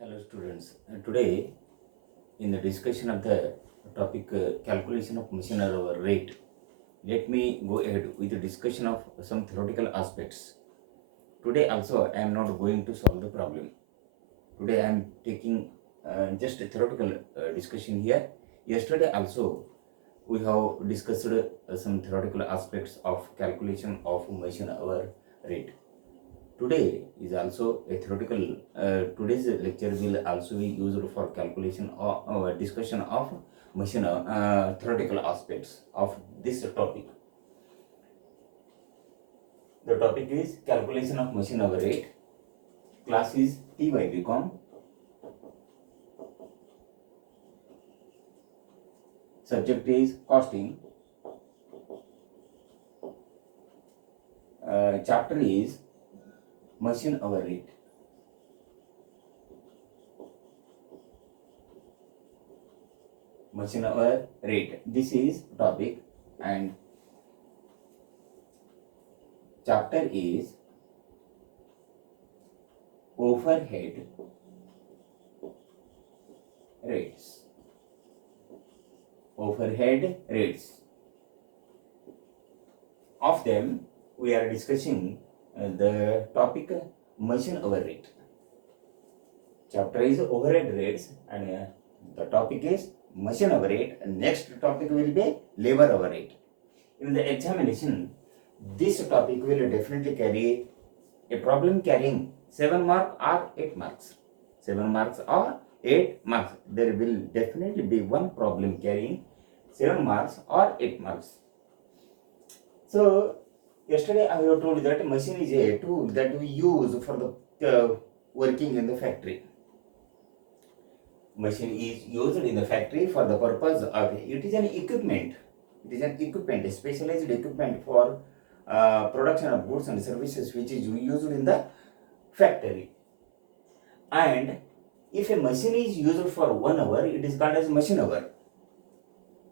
Hello students. Today in the discussion of the topic calculation of machine hour rate, let me go ahead with the discussion of some theoretical aspects. Today also I am not going to solve the problem. Today I am taking just a theoretical discussion here. Yesterday also we have discussed some theoretical aspects of calculation of machine hour rate. Today is also a theoretical. Today's lecture will also be used for calculation or discussion of machine theoretical aspects of this topic. The topic is calculation of machine hour rate. Class is TY Subject is costing. Chapter is machine hour rate. Machine hour rate. This is topic, and chapter is overhead rates. Overhead rates. Of them, we are discussing the topic machine hour rate. Chapter is overhead rates, and the topic is machine hour rate. Next topic will be labor hour rate. In the examination, this topic will definitely carry a problem carrying 7 marks or 8 marks. 7 marks or 8 marks. There will definitely be one problem carrying 7 marks or 8 marks. So, yesterday I have told that machine is a tool that we use for the working in the factory. Machine is used in the factory for the purpose of it is an equipment. It is an equipment, a specialized equipment for production of goods and services which is used in the factory. And if a machine is used for 1 hour, it is called as machine hour.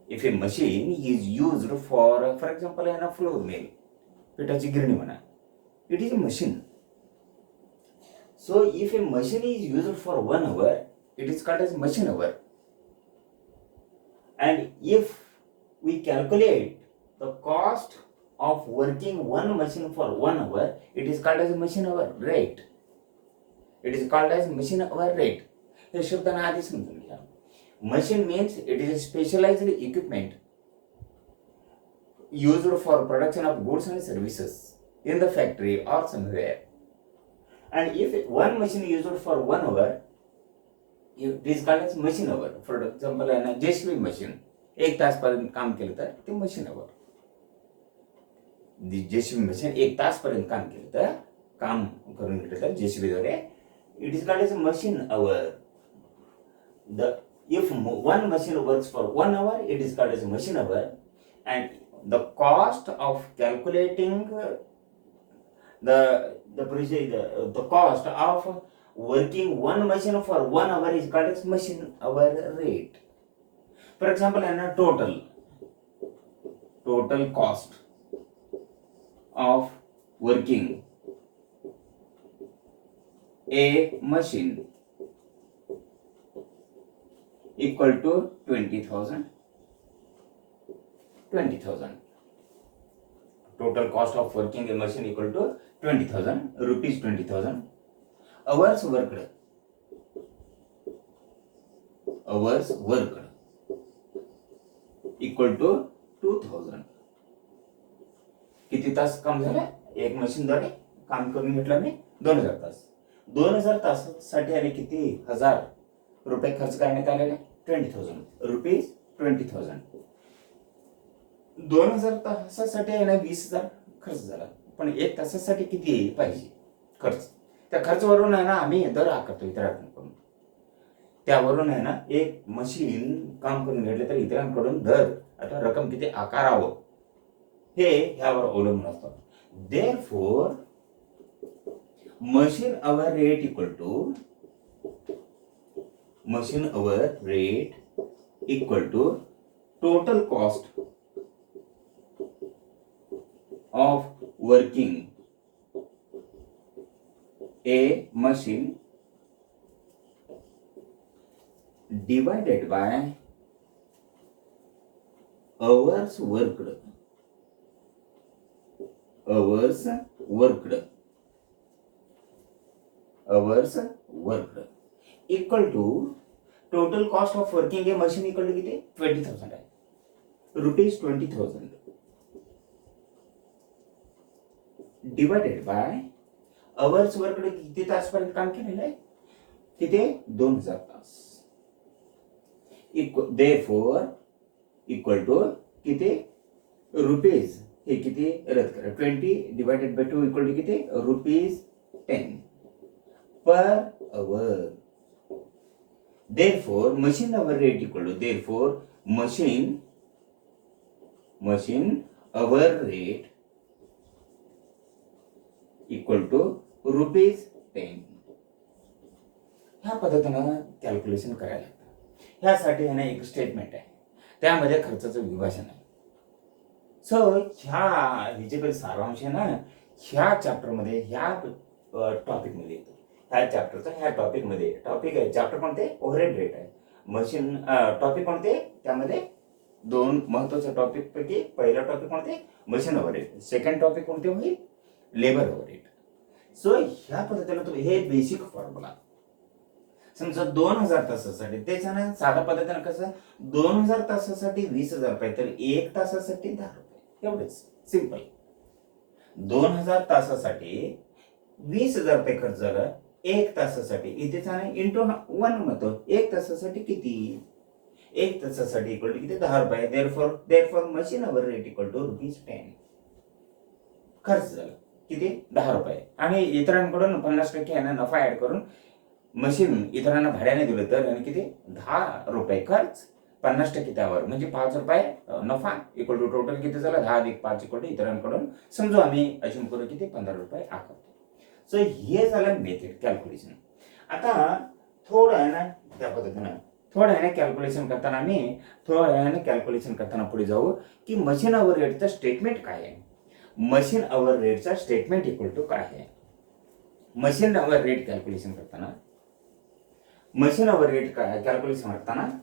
If a machine is used for example, in a flour mill, it is a machine. So if a machine is used for 1 hour, it is called as machine hour. And if we calculate the cost of working one machine for 1 hour, it is called as machine hour rate. It is called as machine hour rate. हे शब्दांना आधी समजून घ्या. Machine means it is a specialized equipment used for production of goods and services in the factory or somewhere. And if one machine is used for 1 hour, it is called as machine hour. For example, a JCB machine, 1 तासपर्यंत काम केलं तर ते machine our. JCB machine 1 तासपर्यंत काम केलं तर काम करून घेतलं तर JCB द्वारे, it is called as machine hour. If one machine works for 1 hour, it is called as machine hour, and the cost of calculating the cost of working one machine for 1 hour is called as machine hour rate. For example, total cost of working a machine equal to 20,000. Total cost of working a machine equal to 20,000 rupees. 20,000 hours worked equal to 2,000. किती तास काम झालं? एक मशीनद्वारे काम करून घेतलं मी 2,000 तास. 2,000 तासासाठी आले किती हजार रुपये खर्च करण्यात आलेले? 20,000 रुपीज. 20,000. 2,000 तासासाठी आहे ना 20,000 खर्च झाला. पण 1 तासासाठी किती पाहिजे खर्च? त्या खर्चावरून आहे ना आम्ही दर आकारतो इतरांकडून. त्यावरून आहे ना एक मशीन काम करून घेतलं तर इतरांकडून दर अथवा रक्कम किती आकारावं हे ह्यावर अवलंबून असतं. Therefore, machine hour rate equal to total cost of working a machine divided by hours worked. Hours worked. Hours worked equal to total cost of working a machine equal to किती 20,000 आहे. Rupees 20,000 divided by hours workday किती तासपर्यंत काम केलेलं आहे, किती 2,000 तास. Therefore equal to किती रुपीज, हे किती रद्द करा, 20 डिवायडेड बाय 2 इक्वल टू किती rupees 10 per hour. Therefore, machine hour rate equal to, therefore machine hour rate equal to rupees 10. ह्या पद्धतीनं कॅल्क्युलेशन करायला लागतं. ह्यासाठी आहे ना एक स्टेटमेंट आहे, त्यामध्ये खर्चाचं विभाजन आहे. सो ह्या जे काही सारांश आहे ना, ह्या चॅप्टरमध्ये ह्या टॉपिकमध्ये येतो. ह्या चॅप्टरचा ह्या टॉपिकमध्ये टॉपिक आहे, चॅप्टर कोणते ओव्हरहेड रेट आहे. मशीन टॉपिक कोणते, त्यामध्ये दोन महत्वाच्या टॉपिक पैकी पहिला टॉपिक कोणते मशीन ओव्हरहेड, सेकंड टॉपिक कोणते होईल लेबर ओव्हरहेड. सो ह्या पद्धतीने तुम्ही हे बेसिक फॉर्म्युला समजा 2,000 तासासाठी, त्याच्यानं साधा पद्धतीनं कसं 2,000 तासासाठी 20,000 रुपये, तर 1 तासासाठी 10 रुपये, एवढेच सिंपल. 2,000 तासासाठी 20,000 रुपये खर्च झाला, 1 तासासाठी इथेच इंटू 1 म्हणतो, 1 तासासाठी किती, 1 तासासाठी इक्वल टू किती 10 रुपये. Therefore machine hour rate equal to rupees 10. खर्च झाला किती 10 रुपये, आणि इतरांकडून 50% आहे ना नफा ऍड करून मशीन इतरांना भाड्याने दिलं तर आणि किती 10 रुपये खर्च, 50% त्यावर म्हणजे 5 रुपये नफा इक्वल टू टोटल किती झालं 10 अधिक 5 इक्वल टू इतरांकडून समजू आम्ही अजून करू किती 15 रुपये आकारतो. सो हे झालं मेथड कॅल्क्युलेशन. आता थोडं आहे ना त्या पद्धतीनं थोडं आहे ना कॅल्क्युलेशन करताना कॅल्क्युलेशन करताना पुढे जाऊ की मशीन अवर रेटचं स्टेटमेंट काय आहे. मशीन अवर रेटचा स्टेटमेंट इक्वल टू काय आहे. मशीन अवर रेट कॅल्क्युलेशन करताना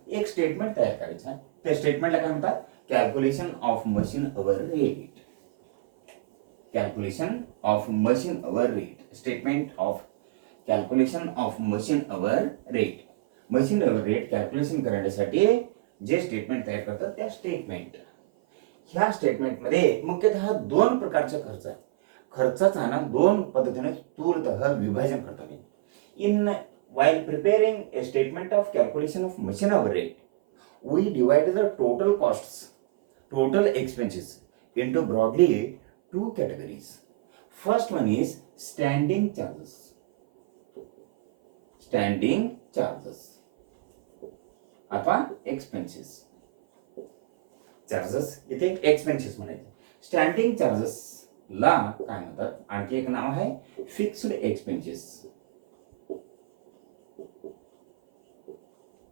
एक स्टेटमेंट तयार करायचं. त्या स्टेटमेंटला काय म्हणतात calculation of machine hour rate. Calculation of machine hour rate, statement of calculation of machine hour rate. Machine hour rate calculation करण्यासाठी जे स्टेटमेंट तयार करतात त्या स्टेटमेंट, ह्या स्टेटमेंटमध्ये मुख्यतः 2 प्रकारचे खर्च आहे. खर्चाचा ना 2 पद्धतीने स्थूलतः विभाजन करतो मी. In while preparing a statement of calculation of machine hour rate, we divide the total costs, total expenses into broadly 2 categories. First one is standing charges. Standing charges अथवा expenses. चार्जेस इथे एक्सपेन्सेस म्हणायचे. Standing charges ला काय म्हणतात, आणखी एक नाव आहे fixed expenses.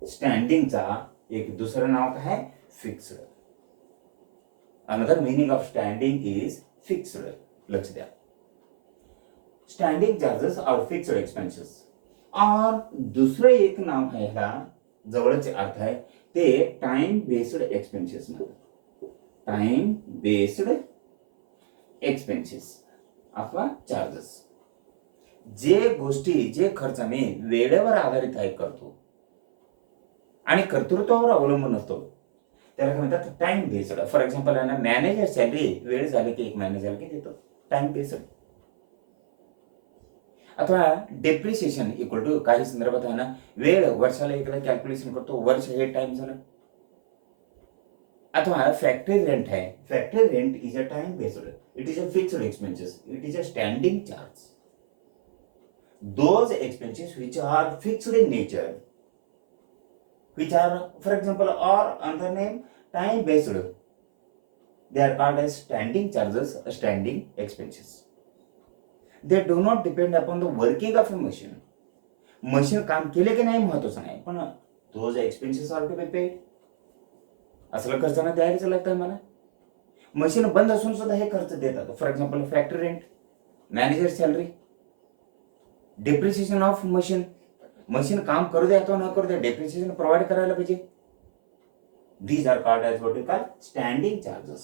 स्टँडिंगचा एक दुसरं नाव काय आहे fixed. Another meaning of standing is fixed. लक्ष द्या, स्टँडिंग चार्जेस और फिक्स्ड एक्सपेन्सेस. और दुसरं एक नाव आहे, ह्याला जवळचे अर्थ आहे ते टाइम बेस्ड एक्सपेन्सेस म्हणतात. टाइम बेस्ड एक्सपेन्सेस अथवा चार्जेस. जे खर्च आम्ही वेळेवर आधारित आहे करतो आणि कर्तृत्वावर अवलंबून असतो त्याला काय म्हणतात टाइम बेस्ड. फॉर एक्झाम्पल आहे ना मॅनेजर सॅलरी वेळ झाली की 1 महिना झाला की देतो, टाइम बेस्ड. अथवा डेप्रिसिएशन इक्वल टू काही संदर्भात आहे ना वेळ वर्षाला एकदा कॅल्क्युलेशन करतो, वर्ष हे टाइम झालं. अथवा फॅक्टरी रेंट आहे, factory rent is a time based, it is a fixed expenses, it is a standing charge. Those expenses which are fixed in nature, which are for example or under name time based, they are called as standing charges, standing expenses. They do not depend upon the working of a machine. Machine काम केले की नाही महत्वाचं नाही, पण those expenses are to be paid. असलं खर्चांना द्यायलाच लागतं मला. मशीन बंद असून सुद्धा हे खर्च देतात. For example factory rent, manager salary, depreciation of machine, machine काम करू दे अथवा न करू दे डेप्रिसिएशन प्रोव्हाइड करायला पाहिजे. These are called as what we call standing charges.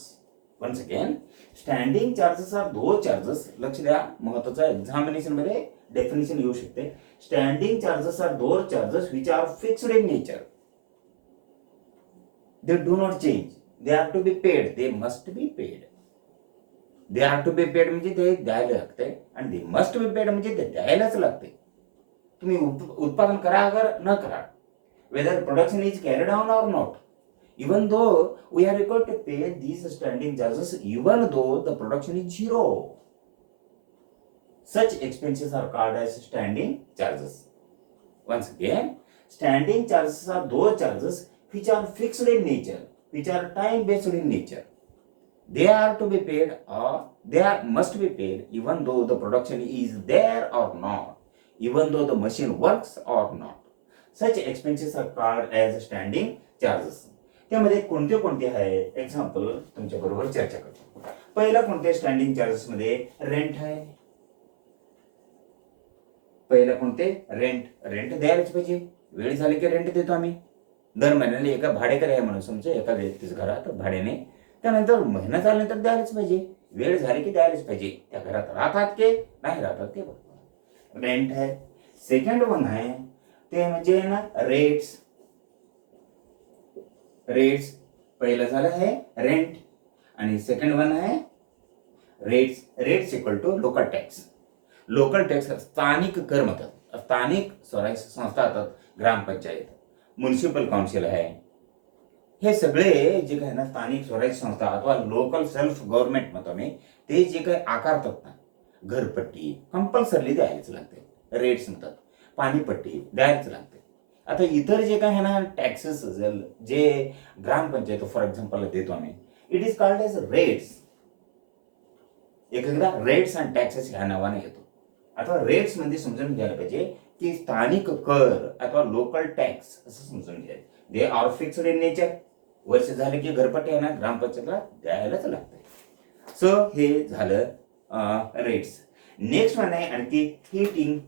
Once again, standing charges are those charges. लक्ष द्या, महत्वाचं एक्झामिनेशन मध्ये डेफिनेशन येऊ शकते. Standing charges are those charges which are fixed in nature. They do not change. They have to be paid. They must be paid. They have to be paid म्हणजे ते द्यायला लागते आणि they must be paid म्हणजे ते द्यायलाच लागते. तुम्ही उत्पादन करा अगर न करा, whether production is carried on or not, even though we are required to pay these standing charges, even though the production is zero, such expenses are called as standing charges. Once again, standing charges are those charges which are fixed in nature, which are time based in nature. They are to be paid or must be paid even though the production is there or not, even though the machine works or not. Such expenses are called as standing charges. त्यामध्ये कोणते कोणते आहे example तुमच्या बरोबर चर्चा करतो. पहिला कोणते स्टँडिंग चार्जेस मध्ये रेंट आहे. पहिला कोणते रेंट द्यायलाच पाहिजे. वेळ झाली की रेंट देतो आम्ही. दर महिन्याला एका भाडेकरी आहे म्हणून समजा एका व्यक्तीच घरात भाड्याने, त्यानंतर महिना झाल्यानंतर द्यायलाच पाहिजे. वेळ झाली की द्यायलाच पाहिजे. त्या घरात राहतात की नाही राहतात ते बघतो. रेंट आहे. सेकंड वन आहे ते म्हणजे ना रेट्स. पहिलं झालं आहे रेंट आणि सेकंड वन आहे rates equal to local tax. Local tax स्थानिक कर म्हणतात. स्थानिक स्वराज्य संस्था असतात, ग्रामपंचायत, म्युनिसिपल काउन्सिल आहे, हे सगळे जे काही ना स्थानिक स्वराज्य संस्था अथवा लोकल सेल्फ गव्हर्नमेंट म्हणतो मी, ते जे काही आकारतात ना घरपट्टी कंपल्सरली द्यायलाच लागते. रेट्स म्हणतात. पाणीपट्टी द्यायलाच लागते. आता इतर जे काही आहे ना टॅक्सेस जे ग्रामपंचायत फॉर एक्झाम्पल देतो आम्ही, it is called as rates. एकदा रेट्स अँड टॅक्सेस ह्या नावाने येतो. आता रेट्स मध्ये समजून घ्यायला पाहिजे की स्थानिक कर अथवा लोकल टॅक्स असं समजून घ्यायचं. They are fixed in nature. वर्ष झाले की घरपट्टी आहे ना ग्रामपंचायतला द्यायलाच लागते. सो हे झालं रेट्स. नेक्स्ट वन आहे आणखी हीटिंग.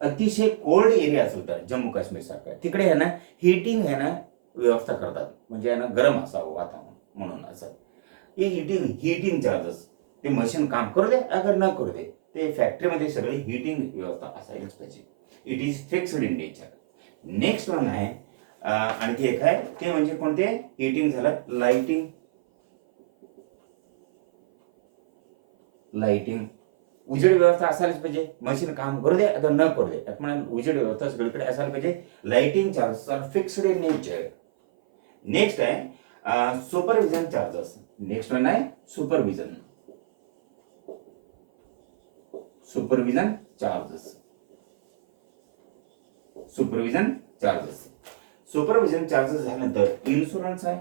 अतिशय कोल्ड एरिया असेल तर जम्मू काश्मीर सारखा तिकडे आहे ना हीटिंग आहे ना व्यवस्था करतात, म्हणजे आहे ना गरम असावं वातावरण म्हणून असं. हे हीटिंग चार्जेस ते मशीन काम करू दे अगर न करू दे, ते फॅक्टरीमध्ये सगळी हीटिंग व्यवस्था असायलाच पाहिजे. It is fixed in nature. Next one आहे आणखी एक आहे ते म्हणजे कोणते हीटिंग झालं लाइटिंग. उजेड व्यवस्था असायलाच पाहिजे. मशीन काम करू दे आता न करू दे, उजेड व्यवस्था सगळीकडे असायला पाहिजे. Lighting charges are fixed in nature. Next आहे सुपरविजन चार्जेस. नेक्स्ट वन आहे सुपरविजन चार्जेस. सुपरविजन चार्जेस झाल्यानंतर इन्शुरन्स आहे.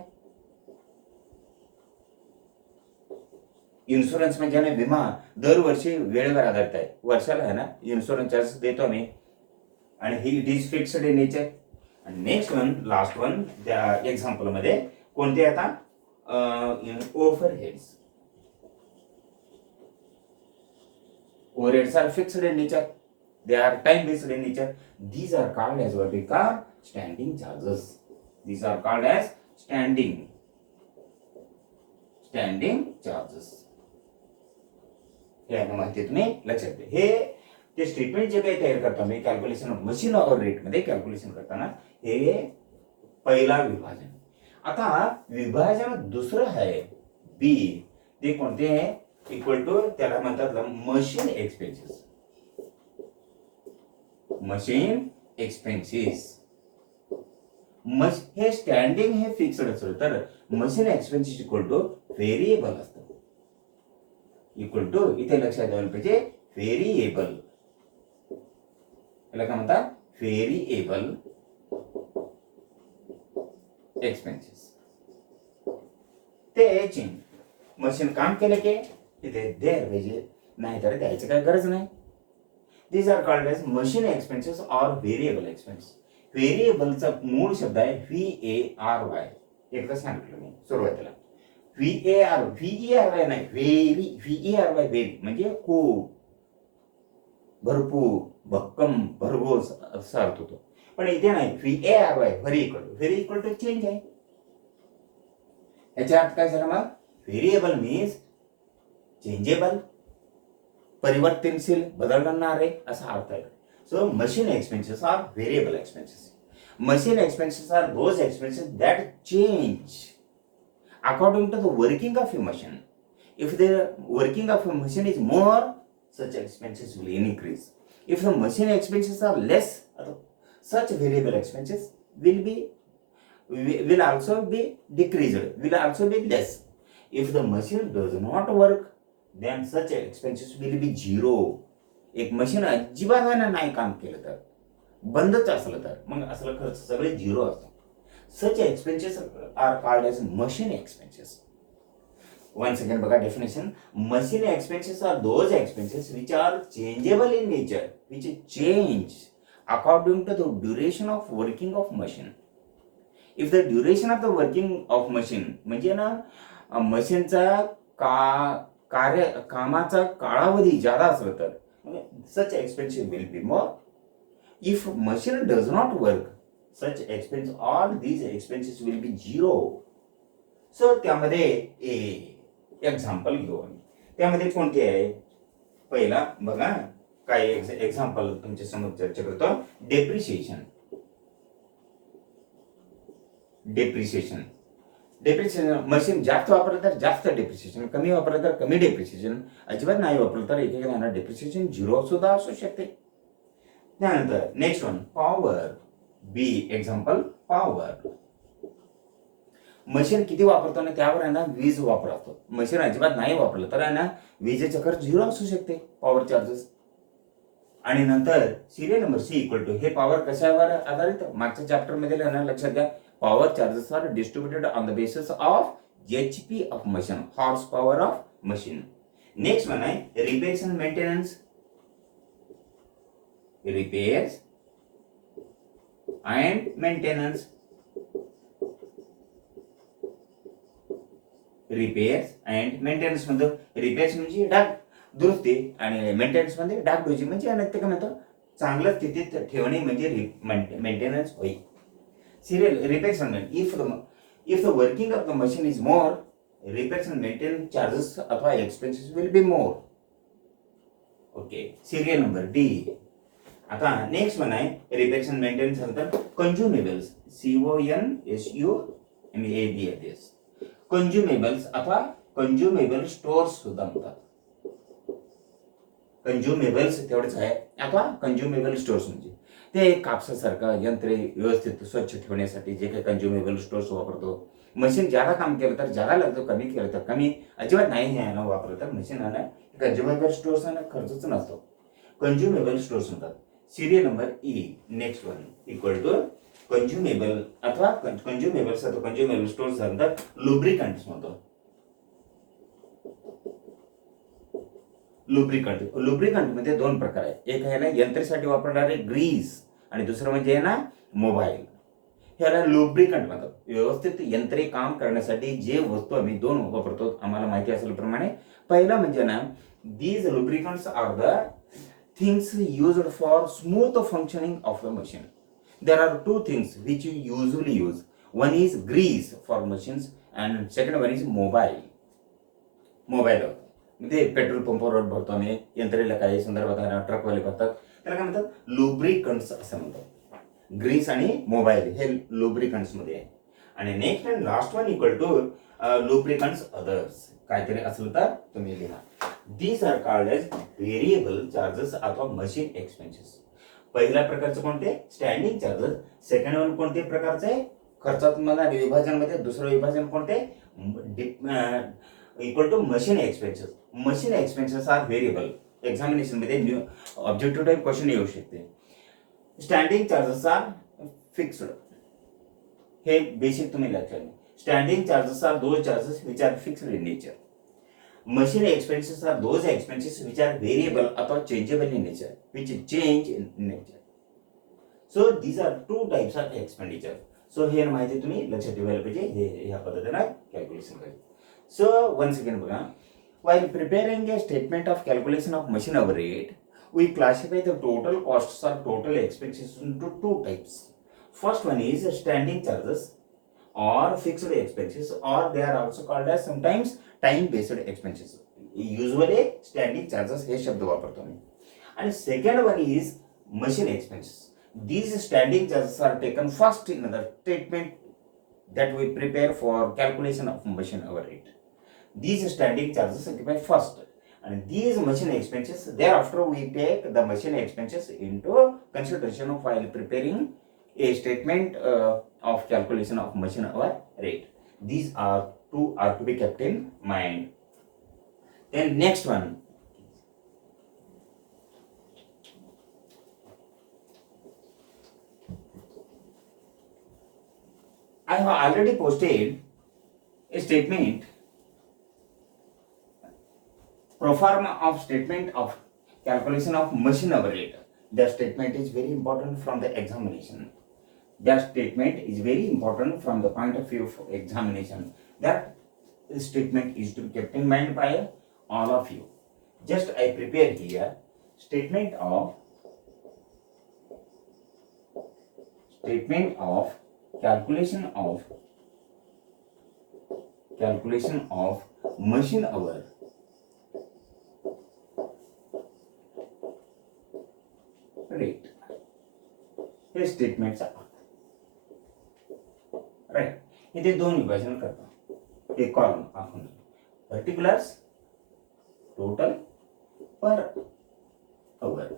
इन्शुरन्स म्हणजे ना विमा दरवर्षी वेळेवर आधारित आहे. वर्षाला आहे ना इन्शुरन्स चार्जेस देतो आम्ही आणि ही it is fixed in nature. Next one last one त्या एक्झाम्पल मध्ये कोणते आता overheads. Overheads are fixed in nature. They are time based in nature. These are called as what we call standing charges. These are called as standing charges. हे माहिती तुम्ही लक्षात घ्या. हे ते स्टेटमेंट जे काही तयार करतो आम्ही कॅल्क्युलेशन ऑफ मशीन और रेट मध्ये कॅल्क्युलेशन करताना हे पहिला विभाजन. आता विभाजन दुसरं आहे बी. ते कोणते आहे इक्वल टू त्याला म्हणतात मशीन एक्सपेन्सेस. हे स्टँडिंग हे फिक्स्ड असेल तर machine expenses equal two variable असतं. इक्वल टू इथे लक्षात द्यायला पाहिजे व्हेरिएबल. याला काय म्हणतात व्हेरिएबल एक्सपेन्सेस. ते चेंज मशीन काम केलं की इथे द्यायला पाहिजे, नाही तर द्यायची काही गरज नाही. These are called as machine expenses or variable expense. व्हेरिएबलचा मूळ शब्द आहे VARY. एकदा सांगितलं मी सुरुवातीला. VARY नाही व्हेरी म्हणजे खूप. भरपूर, भक्कम, भरघोस असा अर्थ होतो. पण इथे नाही, VARY vary equal to change आहे. याचा अर्थ काय झाला मग? व्हेरिएबल मीन्स चेंजेबल, परिवर्तनशील, बदलणारे असा अर्थ आहे. So machine expenses are variable expenses. Machine expenses are those expenses that change according to the working of a machine. If the working of a machine is more, such expenses will increase. If the machine expenses are less, such variable expenses will also be decreased, will also be less. If the machine does not work, then such expenses will be zero. एक machine अजिबात नाही काम केलं तर, बंदच असलं तर मग असलं खर्च सगळे झिरो असतो. Such expenses are called as machine expenses. Once again बघा definition. Machine expenses are those expenses which are changeable in nature, which change according to the duration of working of machine. If the duration of the working of machine म्हणजे ना मशीनचा कामाचा कालावधी जादा असला तर such expenses will be more. If machine does not work, such expense, all these expenses will be zero. So त्यामध्ये example घेऊ. त्यामध्ये कोणते आहे? पहिला बघा काय एक्झाम्पल तुमच्या समोर चर्चा करतो. डेप्रिसिएशन. मशीन जास्त वापरलं तर जास्त डेप्रिसिएशन, कमी वापरलं तर कमी डेप्रिसिएशन, अजिबात नाही वापरलं तर एकेकांना डेप्रिसिएशन झिरो सुद्धा असू शकते. त्यानंतर नेक्स्ट वन पॉवर. बी एक्झाम्पल पॉवर. मशीन किती वापरतो ना त्यावर आहे ना वीज वापर असतो. मशीन अजिबात नाही वापरलं तर आहे ना विजेचे खर्च झिरो असू शकते, पॉवर चार्जेस. आणि नंतर serial number C equal to, हे पॉवर कशावर आधारित मागच्या चॅप्टर मध्ये लक्षात घ्या. Power charges are distributed on the basis of HP of machine, horse power of machine. Next one आहे repairs and maintenance. Repairs and maintenance. Repairs and maintenance मध्ये repairs म्हणजे डाग दुरुस्ती आणि मेंटेनन्स मध्ये डागडुजी म्हणजे अनेक म्हणतो चांगल्या स्थितीत ठेवणे म्हणजे मेंटेनन्स होय. Serial repairs and if the working of the machine is more, repairs and maintenance charges अथवा expenses will be more. Okay. Serial number D. आता नेक्स्ट वन आहे रिपेअर्स अँड मेंटेनन्स नंतर कंज्युमेबल्स. CONSUMABLS. कंज्युमेबल्स अथवा consumable stores सुद्धा म्हणतात. कंज्युमेबल्स तेवढंच आहे अथवा कंज्युमेबल स्टोअर्स म्हणजे ते कापसासारखं यंत्रे व्यवस्थित स्वच्छ ठेवण्यासाठी जे काही कंज्युमेबल स्टोअर्स वापरतो. मशीन ज्यादा काम केलं तर ज्यादा लागतो, कमी केलं तर कमी, अजिबात नाही वापरलं तर मशीन कंज्युमेबल स्टोअर्स खर्चच नसतो. कंज्युमेबल स्टोअर्स म्हणतात. Serial number E. Next one equal to consumable अथवा कंज्युमेबल्स अथवा कंज्युमेबल स्टोअर्स नंतर लुब्रिकंट्स म्हणतो. लुब्रिकंट मध्ये दोन प्रकार आहे. एक आहे ना यंत्रेसाठी वापरणारे ग्रीस आणि दुसरं म्हणजे ना मोबाईल. ह्याला लुब्रिकंट म्हणतात. व्यवस्थित यंत्रे काम करण्यासाठी जे वस्तू आम्ही दोन वापरतो आम्हाला माहिती असल्याप्रमाणे. पहिला म्हणजे ना these lubricants are the things used for smooth functioning of the machine. There are two things which you usually use. One is grease for machines and second one is mobile. म्हणजे पेट्रोल पंपावर भरतो आम्ही, यंत्रेला काही संदर्भात ट्रकवाले भरतात, त्याला काय म्हणतात लुब्रिकंट्स असं म्हणतात. ग्रीस आणि मोबाईल हे लुब्रिकंट्स मध्ये आहे. आणि next and last one equal to lubricants others. काहीतरी असलं तर तुम्ही लिहा. These are called as variable charges अथवा machine expenses. पहिल्या प्रकारचे कोणते? Standing charges. सेकंड वन कोणते प्रकारचे? खर्चात्मक विभाजन मध्ये दुसरं विभाजन कोणते? Equal to machine expenses. Machine expenses are variable. Examination मध्ये न्यू ऑब्जेक्टिव्ह टाइप क्वेश्चन येऊ शकते. Standing charges are fixed. हे बेसिक तुम्ही लक्षात घ्या. Standing charges are those charges which are fixed in nature. Machine expenses are those expenses which are variable or changeable in nature, which change in nature. So these are two types of expenditure. So here माहिती तुम्ही लक्षात ठेवायला पाहिजे. हे ह्या पद्धतीने calculation करायचं. So once again बघा, while preparing a statement of calculation of machine hour rate, we classify the total costs or total expenses into two types. First one is standing charges or fixed expenses, or they are also called as sometimes time based expenses. Usually standing charges हे शब्द वापरतो मी. And second one is machine expenses. These standing charges are taken first in the statement that we prepare for calculation of machine hour rate. These standing charges occupy first, and these machine expenses, thereafter we take the machine expenses into consideration while preparing a statement of calculation of machine hour rate. These are two are to be kept in mind. Then next one, I have already posted a statement, pro forma of statement of calculation of machine hour rate. The statement is very important from the examination. That statement is very important from the point of view of examination. That statement is to be kept in mind by all of you. Just I prepare here statement of calculation of machine hour rate. हे statements right. इथे दोन विभाजन करतो. एक column आपण particulars total per hour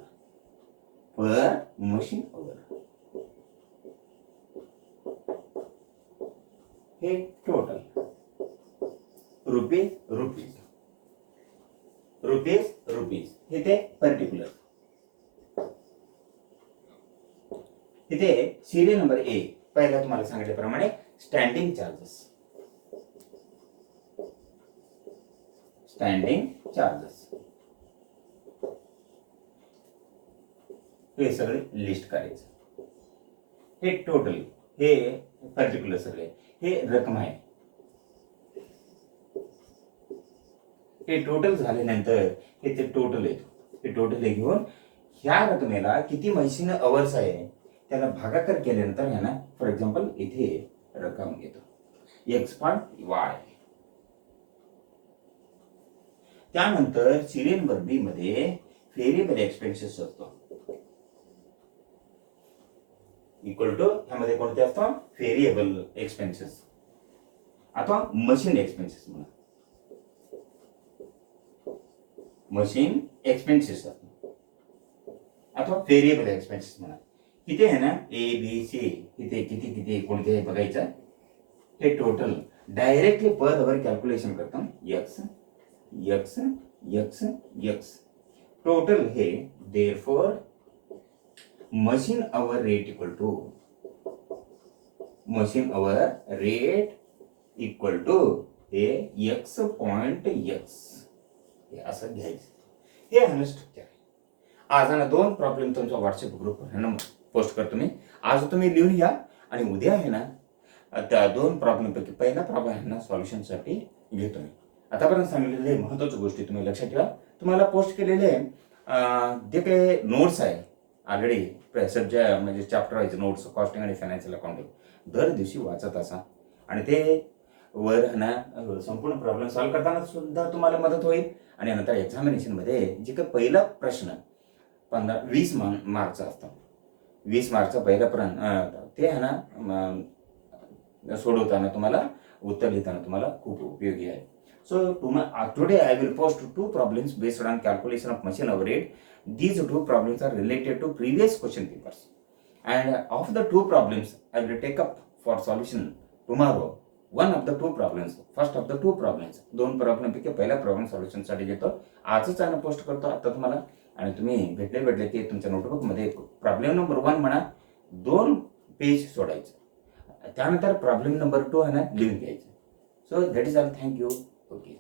पर machine आवर. हे total rupees हे ते पर्टिक्युलर. इथे सिरियल नंबर ए पहिला तुम्हाला सांगितल्याप्रमाणे स्टँडिंग चार्जेस हे सगळे लिस्ट करायचं. हे टोटल हे पर्टिक्युलर सगळे हे रक्कम आहे. हे टोटल झाल्यानंतर हे ते टोटल येतो. हे टोटल घेऊन ह्या रकमेला किती मशीन अवर्स आहे त्याला भागाकार केल्यानंतर आहे ना, फॉर एक्झाम्पल इथे रक्कम येतो x.y. त्यानंतर सिरियल नंबर बी मध्ये व्हेरिएबल एक्सपेन्सेस असतो इक्वल टू ह्यामध्ये कोणते असतो व्हेरिएबल एक्सपेन्सेस अथवा मशीन एक्सपेन्सेस म्हणा. मशीन एक्सपेन्सेस अथवा व्हेरिएबल एक्सपेन्सेस म्हणा. किती आहे ना ए बी सी इथे किती कोणते आहे बघायचं. हे total directly per hour calculation करतो. x टोटल हे therefore machine hour rate equal to हे x.x हे असं घ्यायचं. हे आहे स्ट्रक्चर. आज ना दोन प्रॉब्लेम तुमच्या व्हॉट्सअप ग्रुपवर पोस्ट करतो मी. आज तुम्ही लिहून घ्या आणि उद्या आहे ना त्या दोन प्रॉब्लेम पैकी पहिला प्रॉब्लेम आहे ना सॉल्युशनसाठी घेतो मी. आतापर्यंत सांगितलेले महत्त्वाच्या गोष्टी तुम्ही लक्षात ठेवा. तुम्हाला पोस्ट केलेले जे काही नोट्स आहे ऑलरेडी सब्जेक्ट म्हणजे चॅप्टर वाईज नोट्स कॉस्टिंग आणि फायनान्शियल अकाउंटिंग दर दिवशी वाचत असा आणि ते वर ना संपूर्ण प्रॉब्लेम सॉल्व्ह करताना सुद्धा तुम्हाला मदत होईल. आणि नंतर एक्झामिनेशनमध्ये जे काही पहिला प्रश्न 20 मार्कचा असतो 20 मार्कचा पहिला प्रश्न ते आहे ना सोडवताना तुम्हाला उत्तर लिहिताना तुम्हाला खूप उपयोगी आहे. So today I will post two problems based on calculation of machine hour rate. These two problems are related to previous question papers, and of the two problems I will take up for solution tomorrow. One of the two problems, first of the two problems, दोन problem पैकी पहिला problem solution साठी घेतो. आजच आहे post करतो आता तुम्हाला. आणि तुम्ही भेटले की तुमच्या नोटबुक मध्ये प्रॉब्लेम नंबर 1 म्हणा 2 पेज सोडायचं. त्यानंतर प्रॉब्लेम नंबर 2 आहे ना लिहून घ्यायचं. So that is all. Thank you. Okay.